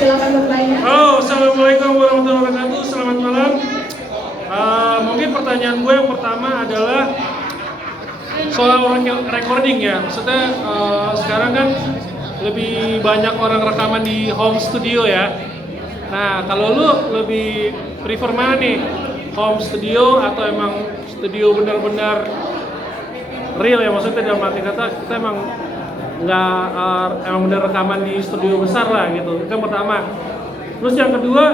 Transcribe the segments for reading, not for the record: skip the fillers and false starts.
Silakan bertanya. Assalamualaikum warahmatullahi wabarakatuh. Selamat malam. Mungkin pertanyaan gue yang pertama adalah soal recording ya. Maksudnya sekarang kan lebih banyak orang rekaman di home studio ya. Nah, kalau lu lebih prefer mana nih? Home studio atau emang studio benar-benar real ya? Maksudnya dalam arti kata kita emang emang bener rekaman di studio besar lah gitu. Itu yang pertama. Terus yang kedua,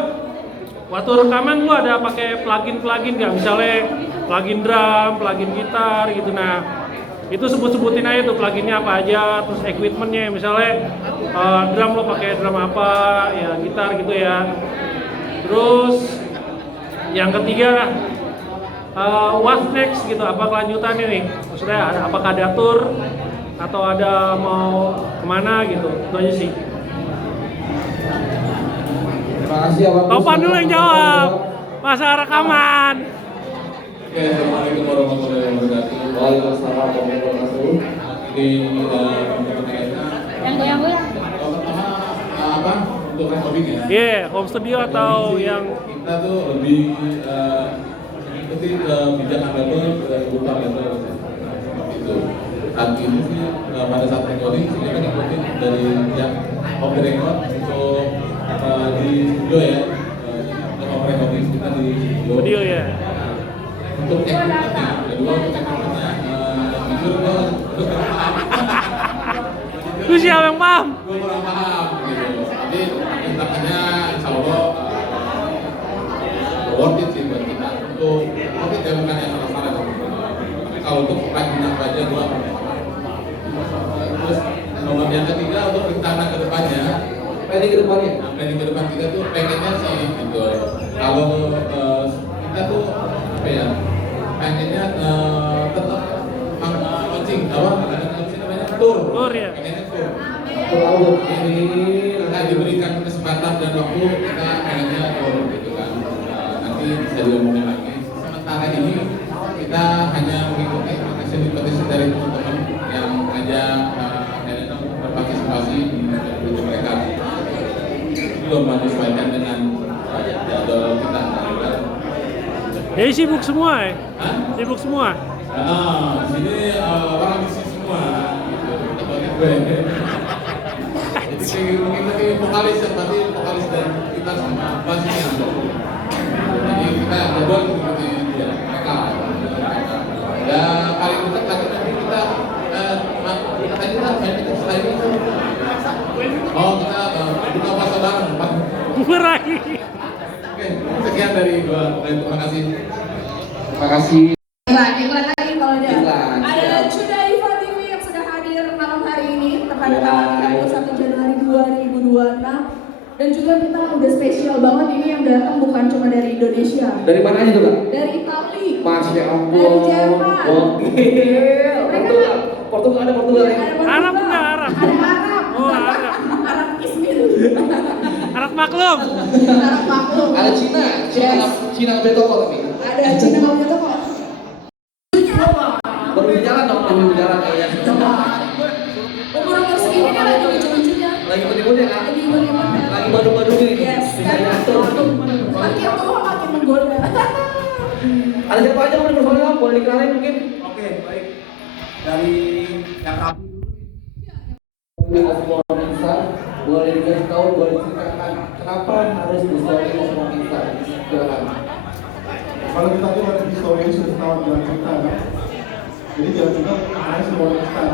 waktu rekaman lu ada pakai plugin nggak? Misalnya plugin drum, plugin gitar gitu. Nah, itu sebutin aja tuh pluginnya apa aja, terus equipmentnya. Misalnya drum lo pakai drum apa, ya gitar gitu ya. Terus yang ketiga, what's next gitu? Apa kelanjutannya nih? Maksudnya apakah ada tour atau ada mau kemana gitu? Itu aja sih. Terima kasih ya Pak. Topan dulu yang jawab. Masa rekaman. Oke, assalamualaikum warahmatullahi wabarakatuh. Waalaikumsalam warahmatullahi wabarakatuh. Ini Yang goyang-goyang. pertama apa untuk recording ya? Iya, home studio atau yang Kita tuh lebih mengikuti kebijakan label bukan label itu. Saat ini sih pada saat recording kita ngikutin dari yang home record untuk di studio ya. Untuk home recording kita di studio ya. Untuk equipmentnya, kedua untuk equipmentnya, jujur gue kurang paham. Lu siapa yang paham? Gue kurang paham gitu. Tapi tindakannya insya Allah worth it sih buat kita. Untuk worth it ya bukan yang salah-salah. Tapi kalau untuk rajinnya aja gue terus nomor yang ketiga untuk rencana ke depannya. Planning ke depannya. Nah, planning ke depan kita tuh pengennya sih gitu. Kalau kita tuh apa ya? Pengennya tetap launching apa namanya tour Ya. pengennya tour Terlalu ini kita diberikan kesempatan dan waktu kita pengennya tour gitu kan. Nanti bisa diomongin lagi. Sementara ini kita hanya mengikuti invitation dari teman-teman yang ngajak berpartisipasi di mereka belum menyesuaikan dengan jadwal kita. Jadi sibuk semua ya? Hah? Sibuk semua? Di sini orang bisnis semua gitu. Seperti gue. Jadi mengikuti vokalis dan pasti vokalis dan kita sama basisnya. Jadi kita berdua mengikuti dia mereka. Ya paling dekat lagi nanti kita selain itu. Oh kita buka puasa bareng Pak. Meraih. Oke, sekian dari gua. Terima kasih. Terima kasih. Iklan lagi kalau ada. Iklan. Ada Cuda Iva TV yang sudah hadir malam hari ini pada tanggal 31 Januari 2026. Dan juga kita udah spesial banget ini yang datang bukan cuma dari Indonesia. Dari mana aja tuh Kak? Dari Itali. Masya Allah. Dari Jerman. Gokil. Portugal ada Portugal ya? Arab enggak Arab? Ada Arab. Oh, Arab. Arab Ismir. Arab maklum. Arab maklum. Ada Cina. Cina Betoko tapi. Ada Cina mau gitu kok. Baru di jalan dong, baru di jalan kayaknya. Umur segini kan lagi lucu-lucunya. Lagi muda-muda kan? Lagi muda-muda. Lagi baru-baru nih. Yes. Bisa nyatur. Makin tua makin menggoda. Ada siapa aja mau personil? Boleh dikenalin mungkin? Oke, baik. Dari yang rapi Bila semua bisa, boleh dikasih tahu, boleh diceritakan kenapa harus distory semua kita. Silakan. kalau kita tuh ada historia sudah setahun jalan cerita kan. Jadi jalan cerita hanya semua instan.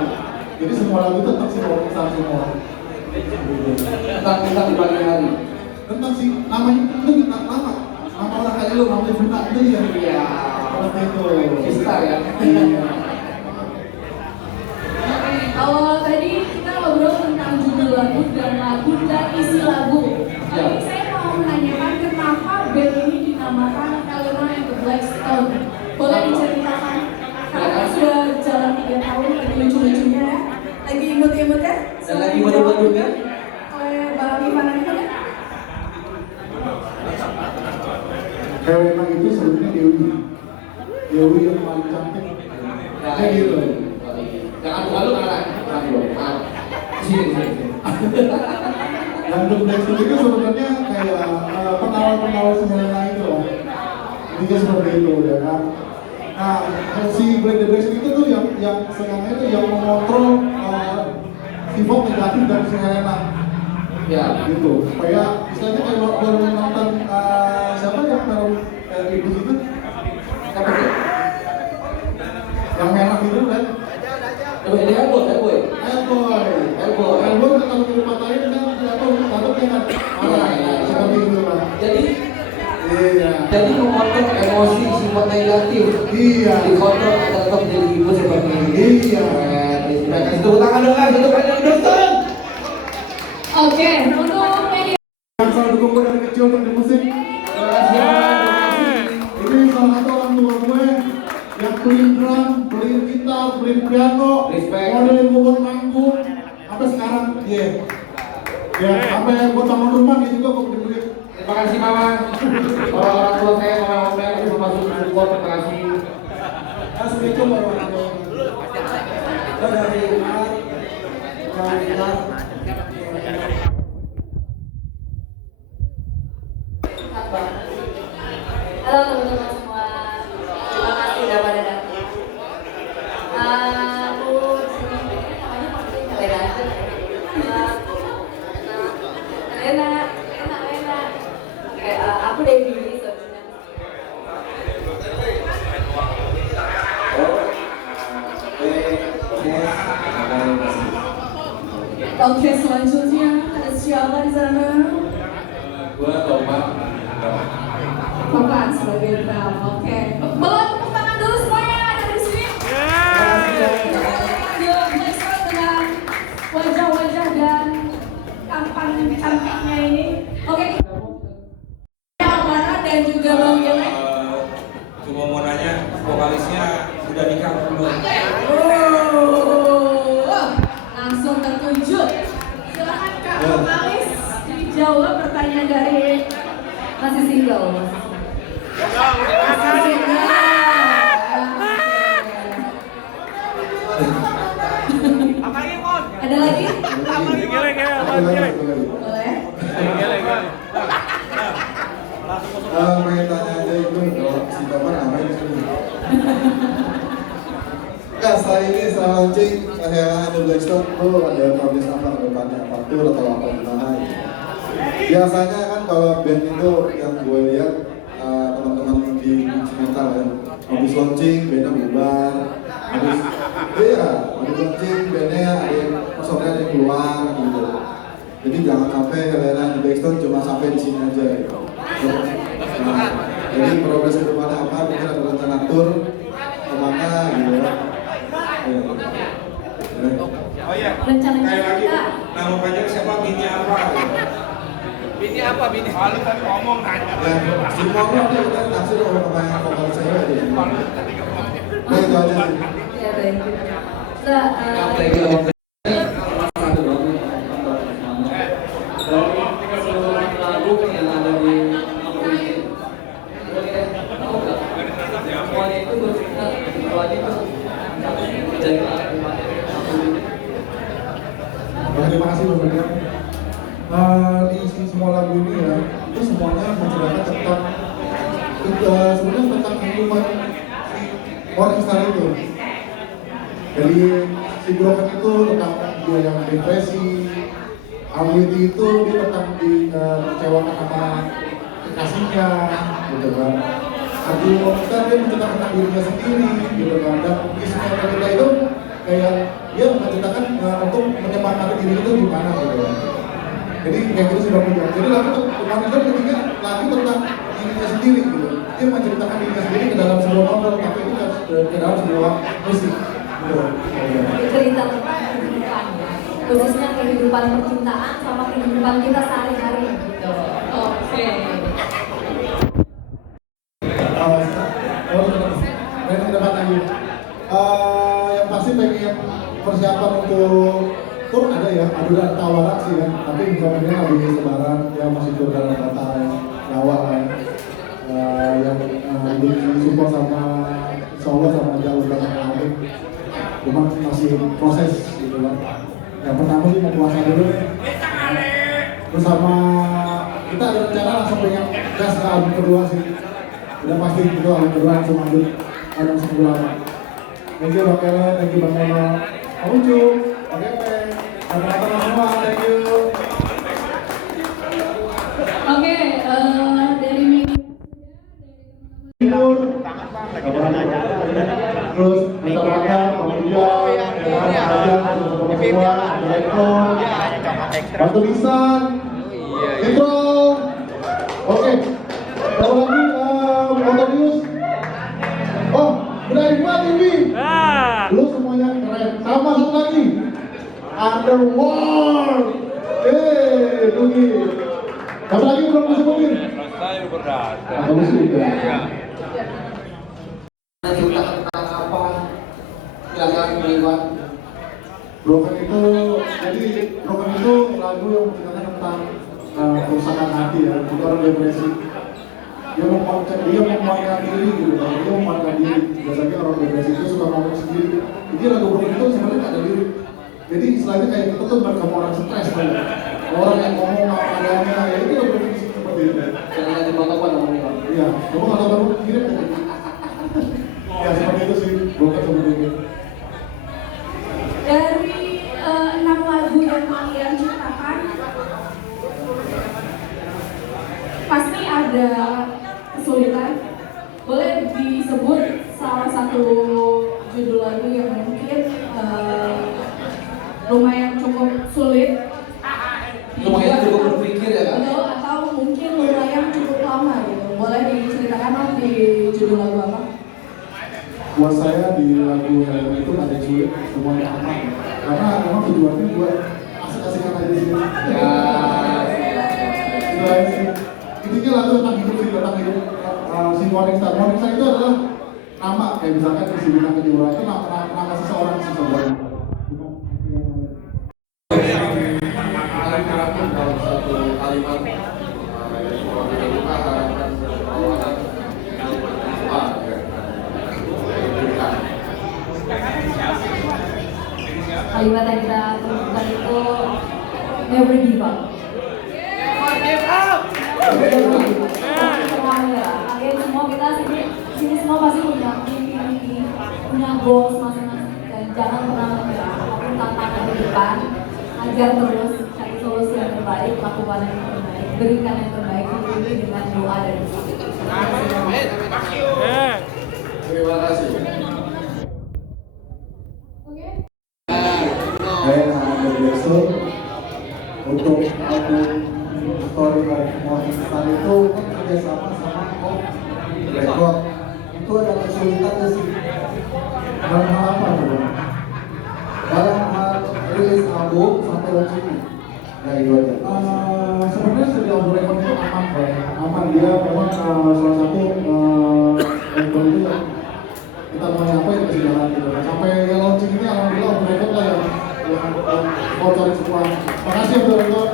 Jadi semua lagu tentang semua instan semua. Tentang kita di pagi hari. Tentang sih namanya itu kita nama. Nama orang kayak lu, namanya Bunda itu ya. Iya. Seperti itu.Ista ya. Awal tadi kita ngobrol tentang judul lagu dan isi lagu. Tapi saya mau menanyakan kenapa band ini dinamakan Elena and the Black Stone. Boleh diceritakan? Karena sudah jalan 3 tahun lagi lucu-lucunya ya. Lagi imut-imut ya? Dan lagi baru-barunya. Oleh Bang Ivan itu kan? Helena itu sebenarnya Dewi. Dewi yang paling cantik. Kayak gitu. Jangan malu kan? Jangan malu. Sini. Yang The Blackstone itu sebenarnya kayak pengawal Selena itu loh. Intinya seperti itu ya kan. Nah, si The Blackstone itu tuh yang Selena itu yang mengontrol sifat negatif dari Selena. Ya, gitu. Supaya istilahnya kayak baru nonton siapa yang baru iblis itu? Apa sih? Yang merah itu kan? Ini Hellboy. Hellboy kan kalau dipatahin kan jatuh kan seperti itu kan. Jadi mengontrol emosi sifat negatif. Iya. Dikontrol tetap jadi ibu seperti ini. Iya. Kasih tepuk tangan dong, kasih tepuk tangan dong. Oke, untuk media. Yang selalu dukung gue dari kecil untuk di musik. Ini salah satu orang tua gue yang beliin drum, beliin gitar, beliin piano, modelin gue buat manggung sampai sekarang. Iya. Ya, sampai buat taman rumah dia juga gue beli. Terima kasih mama. Orang tua saya, mama saya bisa masuk support. Terima kasih. Assalamualaikum warahmatullahi wabarakatuh. Halo teman-teman semua, terima kasih sudah pada datang. Aku disini namanya panggil Helena aja. Helena. Oke, aku Debbie sebenarnya. Oke, selanjutnya ada siapa di sana? Gua Topan. Bukan sebagai drum. Oke. Boleh tepuk tangan dulu semuanya dari sini. Yuk, Blackstone dengan wajah-wajah dan tampan cantiknya ini. Oke. Yang mana dan juga Bang Yelek. Cuma mau nanya, vokalisnya udah nikah belum? Langsung tertuju. Silakan Kak vokalis dijawab pertanyaan dari Masih single, Mas. Ada lagi? Geleng ya, Boleh. Pengen tanya aja itu kalau si Topan ngapain di sini? Enggak, setelah ini setelah launching Helena The Blackstone tuh ada progres apa ke depannya, apa tour atau apa gimana gitu. Biasanya kan kalau band itu yang gue lihat teman-teman di metal ya, habis launching bandnya bubar, habis launching bandnya ada yang personelnya ada yang keluar gitu. Jadi jangan sampai Helena The Blackstone cuma sampai di sini aja gitu. Jadi progres ke depannya apa? Mungkin ada rencana tour kemana gitu ya. Oh iya, Rencananya kayak lagi kita nama panjang siapa, Bini apa? Bini apa, Bini? Lalu tadi ngomong nanya. Ya, semua orang dia kita naksir sama yang vokal saya aja. Nah itu aja sih. ya thank you. Thank you. Lagu yang ada di semuanya itu bercerita semuanya itu Terima kasih banyak. Di semua lagu ini ya, itu semuanya menceritakan tentang sebenarnya tentang kehidupan orang Star itu. Jadi si Broken itu tentang dia yang depresi, Alwiti itu dia tentang dikecewakan sama kekasihnya, gitu kan. Arti Monster dia menceritakan tentang dirinya sendiri, gitu kan. Dan kisahnya kita itu kayak dia menceritakan untuk menyemangati diri itu gimana, gitu kan. Jadi kayak gitu sudah punya. Jadi lagu kemarin itu ketika lagu tentang dirinya sendiri, gitu. Dia menceritakan dirinya sendiri ke dalam sebuah novel, tapi itu ke dalam sebuah musik, gitu. cerita tentang kehidupan, khususnya kehidupan percintaan sama kehidupan kita sehari-hari gitu. Oke. Yang depan lagi. Yang pasti pengen persiapan untuk tour ada ya, ada tawaran sih ya. Tapi informasinya lagi lebaran, ya masih tour dalam kota Jawa lah ya. Yang disupport sama Solo sama jauh dari lain. Cuma masih proses gitu kan. Yang pertama sih mau puasa dulu. bersama kita ada rencana langsung pengen gas ke album kedua sih. Udah pasti itu album kedua langsung lanjut album sebulan. Thank you Bang Kele, thank you Bang Nono, Bang Ucup, Bang Epe, teman-teman semua, thank you. Oke, dari media Terus minta makan, kemudian semua, direktur, bantu lisan, intro. Oke, satu lagi Motorius. Oh, udah hebat ini. Lu semuanya keren. Sama satu lagi, Underworld. Dugi. Satu lagi belum disebutin. Saya berat. Atau musik ya. Cerita tentang apa? Silakan Iwan. Broken itu, jadi Broken itu lagu yang menceritakan tentang kerusakan hati ya, itu orang depresi. Dia memuatkan diri gitu kan, dia memuatkan diri. Biasanya orang depresi itu suka ngomong sendiri. Jadi lagu Broken itu sebenarnya tak ada lirik. Jadi istilahnya kayak kita tuh berkamu orang stres kan. Orang yang ngomong apa adanya, ya itu lagu Broken seperti itu. Jangan lagi bawa ngomongnya. Iya, kamu kalau baru kirim kan? Ya seperti itu sih, Broken seperti itu. dari 6 lagu yang kalian ciptakan, pasti ada kesulitan. Boleh disebut salah satu judul lagu yang mungkin lumayan cukup sulit, Lumayan cukup berpikir ya kan? atau mungkin lumayan cukup lama gitu. Boleh diceritakan Om, di judul lagu apa? Buat saya di lagu yang itu ada yang sulit, semuanya aman. Karena memang tujuannya buat asik-asikan aja sih. Ya, sih. Intinya lagu tentang hidup sih, tentang hidup. Si Morning Star itu adalah nama, kayak misalkan si Bintang Kejora itu nama seseorang sih sebenarnya. Kalimat dalam satu kalimat dari seorang yang kita harapkan seorang Kalimat yang kita temukan itu never give up. Kalian semua kita sini semua pasti punya mimpi, punya goals masing-masing dan jangan pernah menyerah. Apapun tantangan di depan, ajar terus cari solusi yang terbaik, lakukan yang terbaik, berikan yang terbaik ini dengan doa dan usaha. Terima kasih. Saya dari besok untuk album Story of Morning Star itu kan kerjasama sama Om Rekord. Itu ada kesulitannya sih. Dalam hal apa coba? Dalam hal rilis album sampai launching. Ya itu aja. Sebenarnya sejauh Om Rekord itu aman kok. Aman, dia memang salah satu label itu yang kita mau capai di jalan gitu. Sampai launching ini alhamdulillah Om Rekord lah yang bocorin semua. Makasih Om Rekord.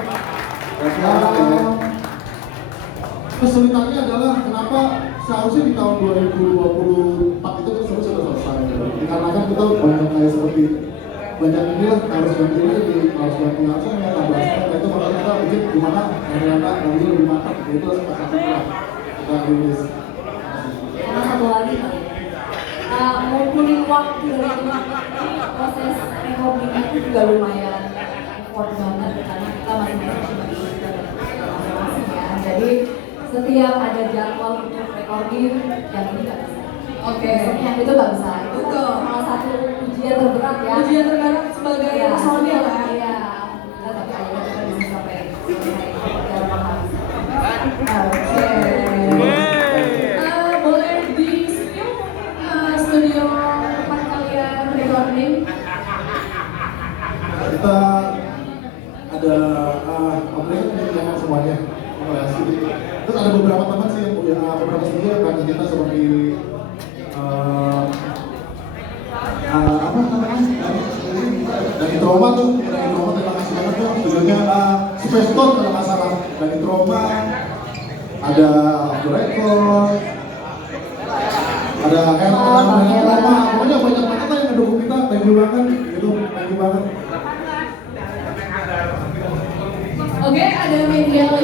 Kesulitannya adalah kenapa seharusnya di tahun 2024 itu kan sudah selesai. Dikarenakan kita banyak kayak seperti banyak inilah harus ganti ini, harus ganti langsung ya tambah itu makanya kita bikin gimana ternyata nanti lebih matang. Itu salah satu kita rilis. Sama satu lagi kali. Ngumpulin waktu dari proses recording itu juga lumayan effort banget karena kita masing-masing masing-masing ya. Jadi setiap ada jadwal untuk recording yang ini nggak bisa. Oke. Yang itu nggak bisa. Itu salah satu ujian terberat ya. Ujian terberat sebagai personil ya. Iya. Tapi akhirnya kita bisa sampai dalam hal ini. Oke. Boleh di studio tempat kalian recording? Kita ada operasi dengan semuanya. Terus ada beberapa teman sih yang punya beberapa studio yang bantu kita seperti apa namanya dari Trauma tuh, dari Trauma terima kasih banget tuh studionya Space Stone kalau nggak salah, dari Trauma ada The Record, ada Trauma, pokoknya banyak banget lah yang ngedukung kita, thank you banget, gitu, thank you banget. Oke, ada media lagi.